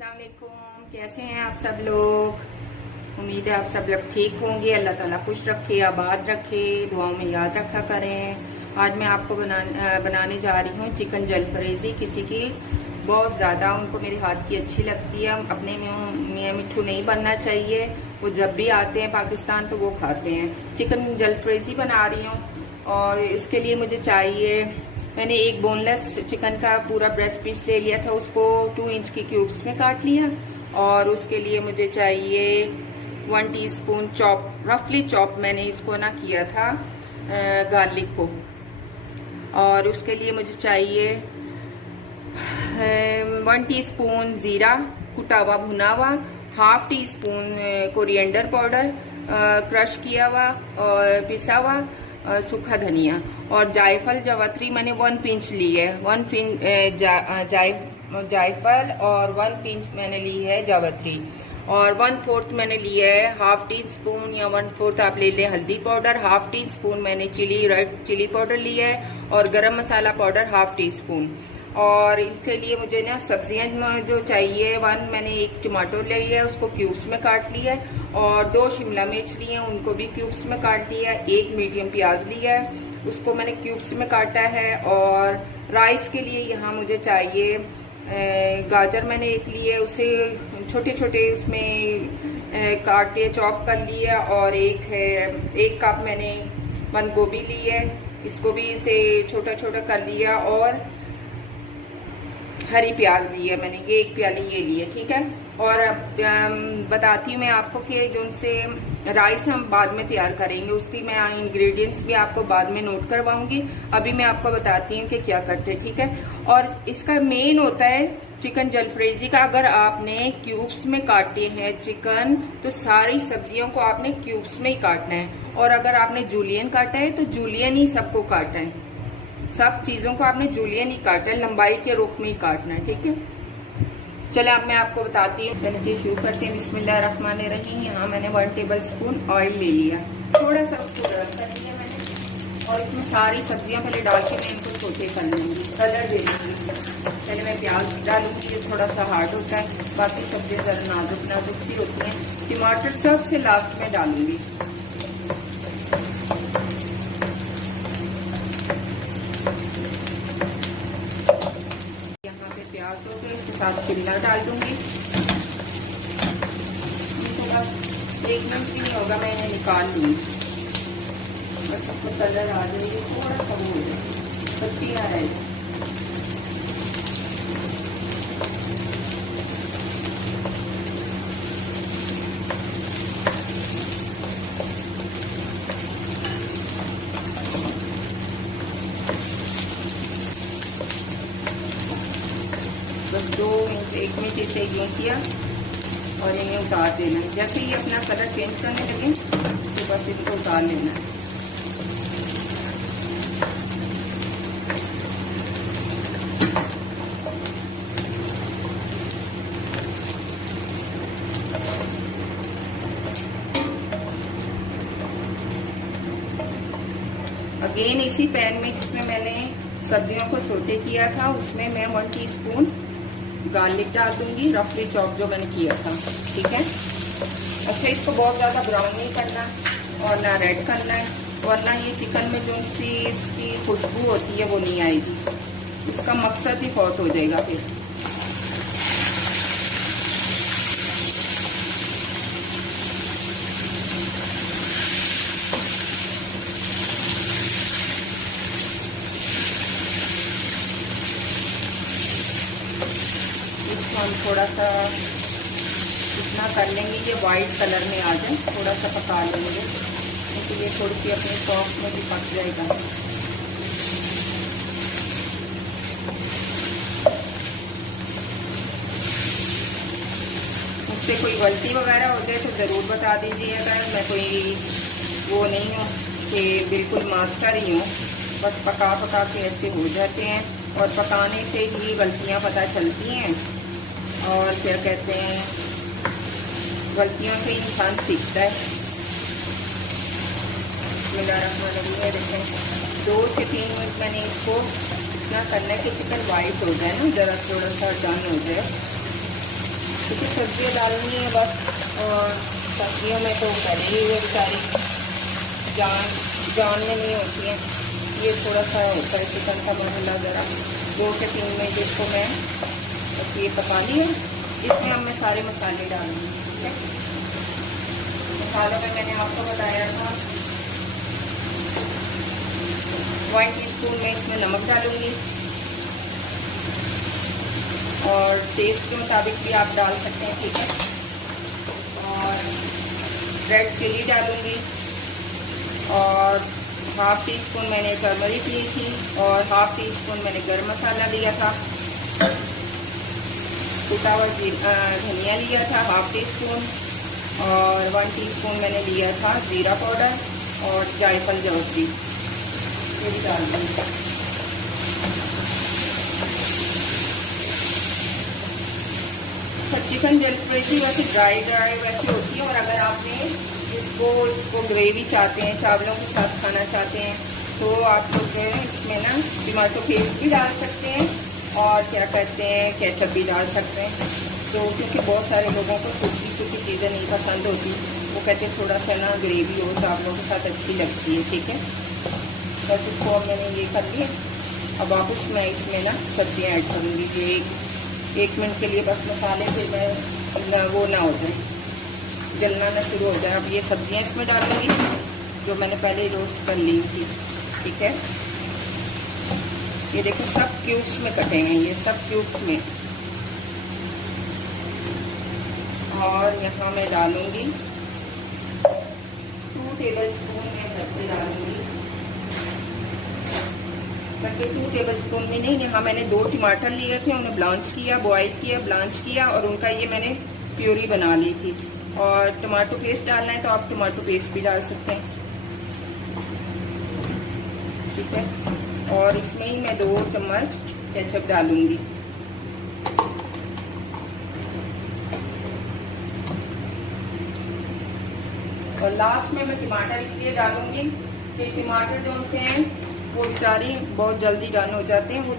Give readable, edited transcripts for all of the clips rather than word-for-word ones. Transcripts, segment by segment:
अस्सलाम वालेकुम। कैसे हैं आप सब लोग? उम्मीद है आप सब लोग ठीक होंगे। अल्लाह ताला खुश रखे, आबाद रखे, दुआओं में याद रखा करें। आज मैं आपको बनाने जा रही हूँ चिकन जलफरेजी। किसी की बहुत ज़्यादा उनको मेरे हाथ की अच्छी लगती है। अपने मियाँ मिट्ठू नहीं बनना चाहिए, वो जब भी आते हैं पाकिस्तान तो वो खाते हैं। चिकन जलफरेजी बना रही हूँ और इसके लिए मुझे चाहिए, मैंने एक बोनलेस चिकन का पूरा ब्रेस्ट पीस ले लिया था, उसको 2 इंच के क्यूब्स में काट लिया। और उसके लिए मुझे चाहिए 1 टीस्पून चॉप, रफली चॉप मैंने इसको ना किया था गार्लिक को। और उसके लिए मुझे चाहिए 1 टीस्पून ज़ीरा कुटा हुआ भुना हुआ, 1/2 टीस्पून कोरिएंडर पाउडर क्रश किया हुआ और पिसा हुआ, सूखा धनिया और जायफल जावित्री मैंने 1 पिंच ली है। 1 पिंच जायफल और 1 पिंच मैंने ली है जावित्री। और 1/4 मैंने लिया है 1/2 टीस्पून या 1/4 आप ले लें हल्दी पाउडर। 1/2 टीस्पून मैंने रेड चिली पाउडर लिया है और गरम मसाला पाउडर 1/2 टीस्पून। और इसके लिए मुझे ना सब्जियां जो चाहिए, मैंने एक टमाटो ले लिया है, उसको क्यूब्स में काट लिया है। और 2 शिमला मिर्च लिए हैं, उनको भी क्यूब्स में काट दिया है। 1 मीडियम प्याज लिया है, उसको मैंने क्यूब्स में काटा है। और राइस के लिए यहाँ मुझे चाहिए गाजर मैंने एक लिए, उसे छोटे छोटे उसमें काट के चॉप कर लिया। और 1 कप मैंने बंद गोभी ली है, इसको भी इसे छोटा छोटा कर लिया। और हरी प्याज ली है मैंने, ये 1 प्याली ये ली है, ठीक है। और बताती हूँ मैं आपको कि जो उनसे राइस हम बाद में तैयार करेंगे, उसकी मैं इंग्रेडिएंट्स भी आपको बाद में नोट करवाऊंगी। अभी मैं आपको बताती हूँ कि क्या करते हैं, ठीक है। और इसका मेन होता है चिकन जलफरेजी का, अगर आपने क्यूब्स में काटे हैं चिकन तो सारी सब्जियों को आपने क्यूब्स में ही काटना है। और अगर आपने जूलियन काटा है तो जूलियन ही सबको काटना है, सब चीज़ों को आपने जूलियन ही काटना है, लंबाई के रुख में ही काटना है, ठीक है। चले अब मैं आपको बताती हूँ। चलिए जी शुरू करते हैं। बिस्मिल्लाहिर्रहमानिर्रहीम। यहाँ मैंने 1 टेबल स्पून ऑयल ले लिया, थोड़ा सा उसको गर्म कर लिया मैंने। और इसमें सारी सब्जियाँ पहले डाल के मैं इनको सोते कर लूँगी, कलर दे लूँगी। पहले मैं प्याज डालूँगी, ये थोड़ा सा हार्ड होता है, बाकी सब्जियाँ ज़रा नाजुक नाजुक सी होती हैं। टमाटर सबसे लास्ट में डालूँगी। इसके साथ शिमला डाल दूंगी। थोड़ा 1 मिनट भी नहीं होगा, मैं इन्हें निकाल लूँगी, बस सबको कलर आ जाएगी, थोड़ा सा वो हो जाए, पत्ती ना रहे। बस 1 मिनट इसे यूँ किया और इन्हें उतार देना। जैसे ही अपना कलर चेंज करने लगे तो बस इनको उतार लेना है। अगेन इसी पैन में जिसमें मैंने सब्जियों को सोते किया था, उसमें मैं 1 टीस्पून गार्लिक डाल दूंगी, रफली चॉप जो मैंने किया था, ठीक है। अच्छा, इसको बहुत ज़्यादा ब्राउन नहीं करना और ना रेड करना है, वरना ये चिकन में जो सी इसकी खुशबू होती है वो नहीं आएगी, उसका मकसद ही बहुत हो जाएगा फिर। हम थोड़ा सा इतना कर लेंगे कि वाइट कलर में आ जाए, थोड़ा सा पका लेंगे, क्योंकि ये थोड़ी सी अपने सॉस में भी पक जाएगा। मुझसे कोई गलती वगैरह हो जाए तो ज़रूर बता दीजिएगा। मैं कोई वो नहीं हूँ कि बिल्कुल मास्टर ही हूँ, बस पका पका के ऐसे हो जाते हैं। और पकाने से ही गलतियाँ पता चलती हैं और क्या कहते हैं, गलतियों से इंसान सीखता है। देखें 2 से 3 मिनट मैंने इसको इतना करना है कि चिकन वाइट हो जाए ना, ज़रा थोड़ा सा डन हो जाए। क्योंकि सब्जियाँ डालनी है बस, और सब्जियों में तो पहले ही हुए बेचारी जान में नहीं होती हैं। ये थोड़ा सा होता है चिकन का मसाला, ज़रा 2 से 3 मिनट इसको मैं बस ये पका लिया। इसमें अब मैं सारे मसाले डालूँगी, ठीक है। मसालों में मैंने आपको बताया था 1 टीस्पून में इसमें नमक डालूँगी, और टेस्ट के मुताबिक भी आप डाल सकते हैं, ठीक है। और रेड चिली डालूँगी, और हाफ टी स्पून मैंने टर्मरिक ली थी, और हाफ टी स्पून मैंने गरम मसाला लिया था। कुटा हुआ धनिया लिया था हाफ टी स्पून, और 1 टीस्पून मैंने लिया था जीरा पाउडर, और जायफल जवसी ये भी डाल दूँगी। चिकन जलफ्राई वैसे ड्राई वैसे होती है, और अगर आपने इसको ग्रेवी चाहते हैं, चावलों के साथ खाना चाहते हैं, तो आप लोग इसमें ना टमाटो पेस्ट भी डाल सकते हैं, और क्या कहते हैं केचप भी डाल सकते हैं। तो क्योंकि बहुत सारे लोगों को सूखी सूखी चीज़ें नहीं पसंद होती, वो कहते हैं थोड़ा सा ना ग्रेवी हो चावलों के साथ अच्छी लगती है, ठीक है। बस इसको अब मैंने ये कर लिया। अब वापस मैं इसमें ना सब्जियाँ ऐड करूँगी, जो एक मिनट के लिए बस मसाले फिर मैं वो ना हो जाए, जलना ना शुरू हो जाए। अब ये सब्जियां इसमें डालूंगी जो मैंने पहले रोस्ट कर ली थी, ठीक है। ये देखो सब क्यूब्स में कटे हैं, ये सब क्यूब्स में। और यहाँ मैं डालूंगी 2 टेबल स्पून में सब्जी डालूंगी, बल्कि 2 टेबल स्पून में नहीं, यहाँ मैंने 2 टमाटर लिए थे, उन्हें ब्लांच किया, बॉयल किया, ब्लांच किया, और उनका ये मैंने प्यूरी बना ली थी। और टमाटो पेस्ट डालना है तो आप टमाटो पेस्ट भी डाल सकते हैं, ठीक है। और इसमें ही मैं 2 चम्मच केचप डालूंगी। और लास्ट में मैं टमाटर इसलिए डालूंगी कि टमाटर जो उनसे हैं वो बेचारी बहुत जल्दी डन हो जाते हैं, वो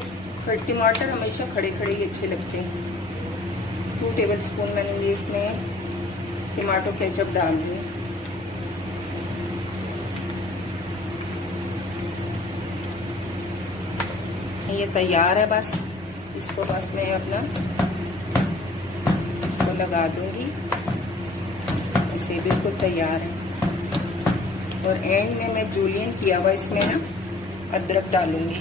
टमाटर हमेशा खड़े खड़े ही अच्छे लगते हैं। 2 टेबल स्पून मैंने ये इसमें टमाटो केचप डाल दिया। ये तैयार है, बस इसको बस मैं अपना इसको लगा दूंगी, इसे बिल्कुल तैयार है। और एंड में मैं जूलियन किया हुआ इसमें ना अदरक डालूंगी।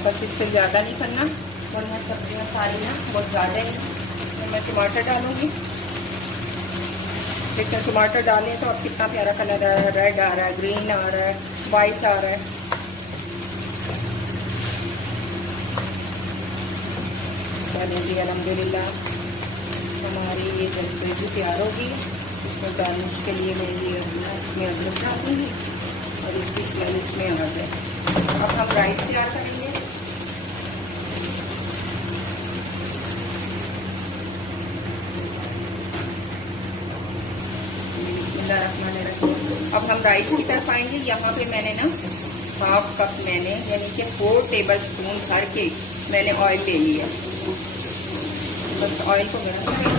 बस इससे ज़्यादा नहीं करना, वरना सब्जियाँ सारी ना बहुत ज़्यादा है। तो मैं टमाटर डालूंगी, लेकिन टमाटर डालें तो अब कितना प्यारा कलर आ रहा है, रेड आ रहा है, ग्रीन आ रहा है, वाइट आ रहा है। चलिए जी, अल्हम्दुलिल्लाह हमारी ये जल्दी तैयार होगी। इसमें गार्निश के लिए मैं ये इसमें अदरक डाल दूँगी, और इसकी स्मेल इसमें आ जाए। अब हम राइस तैयार करेंगे। अब हम राइस की तरफ आएंगे। यहाँ पे मैंने ना 1/2 कप मैंने यानी कि 4 टेबल स्पून भर के मैंने ऑयल ले लिया। बस ऑयल को गर्म करें।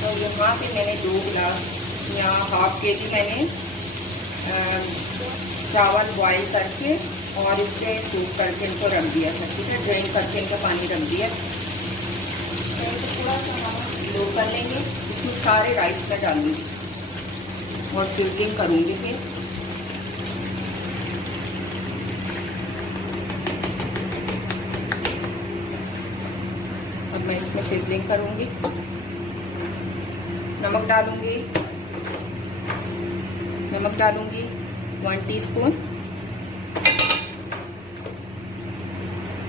तो यहाँ पे मैंने 2 गिलास या 1/2 kg मैंने चावल बॉईल करके और इससे सूप करके इनको रख दिया था, ठीक है। ड्रेन करके इनको पानी रख दिया। तो थोड़ा सा हम लो कर लेंगे, इसमें सारे राइस में डालूंगी और सिजलिंग करूँगी। फिर अब मैं इसमें सिजलिंग करूँगी। नमक डालूँगी 1 टीस्पून,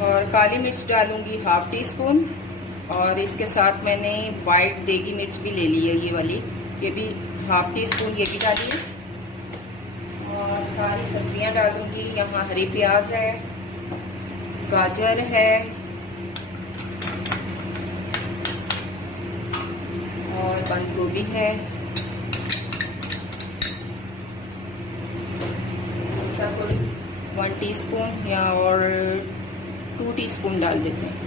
और काली मिर्च डालूँगी 1/2 टीस्पून, और इसके साथ मैंने वाइट देगी मिर्च भी ले ली है, ये वाली, ये भी 1/2 टीस्पून ये भी डालिए। और सारी सब्जियां डालूंगी। यहाँ हरी प्याज है, गाजर है, और बंद गोभी है, ऐसा कोई 1 टीस्पून या और 2 टीस्पून डाल देते हैं।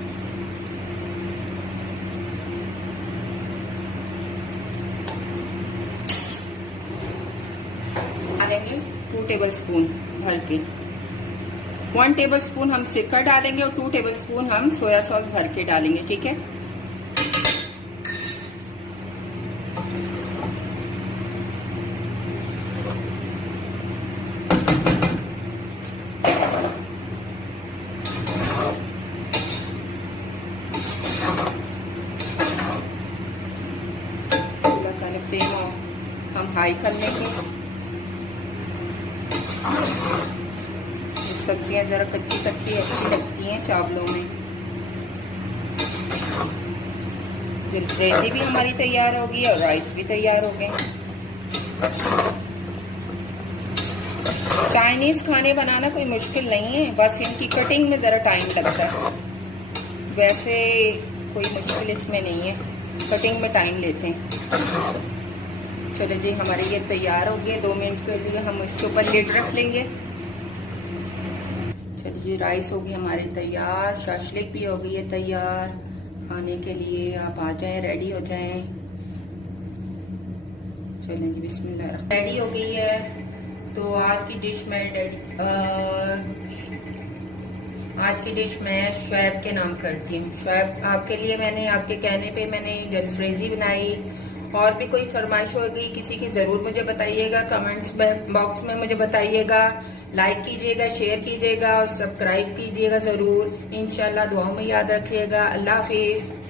डालेंगे 2 टेबलस्पून भर के, 1 टेबलस्पून हम सिरका डालेंगे और 2 टेबलस्पून हम सोया सॉस भर के डालेंगे, ठीक है। फ्लेम हम हाई कर लेंगे। सब्जियां जरा कच्ची कच्ची अच्छी लगती हैं चावलों में। जलफ्रेजी भी हमारी तैयार होगी और राइस भी तैयार हो गए। चाइनीज खाने बनाना कोई मुश्किल नहीं है, बस इनकी कटिंग में जरा टाइम लगता है। वैसे कोई मुश्किल इसमें नहीं है, कटिंग में टाइम लेते हैं। चलो जी, हमारे ये तैयार हो गए। 2 मिनट के लिए हम इसके ऊपर लिड रख लेंगे। चलिए जी, राइस होगी हमारे तैयार, शाशलिक भी हो गई है तैयार खाने के लिए। आप आ जाएं, रेडी हो जाएं। चलें जी, बिस्मिल्लाह। रेडी हो गई है, तो आज की डिश मैं शुएब के नाम करती हूँ। शुएब आपके लिए मैंने, आपके कहने पे मैंने जलफ्रेजी बनाई। और भी कोई फरमाइश होगी किसी की, जरूर मुझे बताइएगा, कमेंट्स बॉक्स में मुझे बताइएगा। लाइक कीजिएगा, शेयर कीजिएगा और सब्सक्राइब कीजिएगा जरूर। इंशाल्लाह दुआ में याद रखिएगा। अल्लाह हाफिज।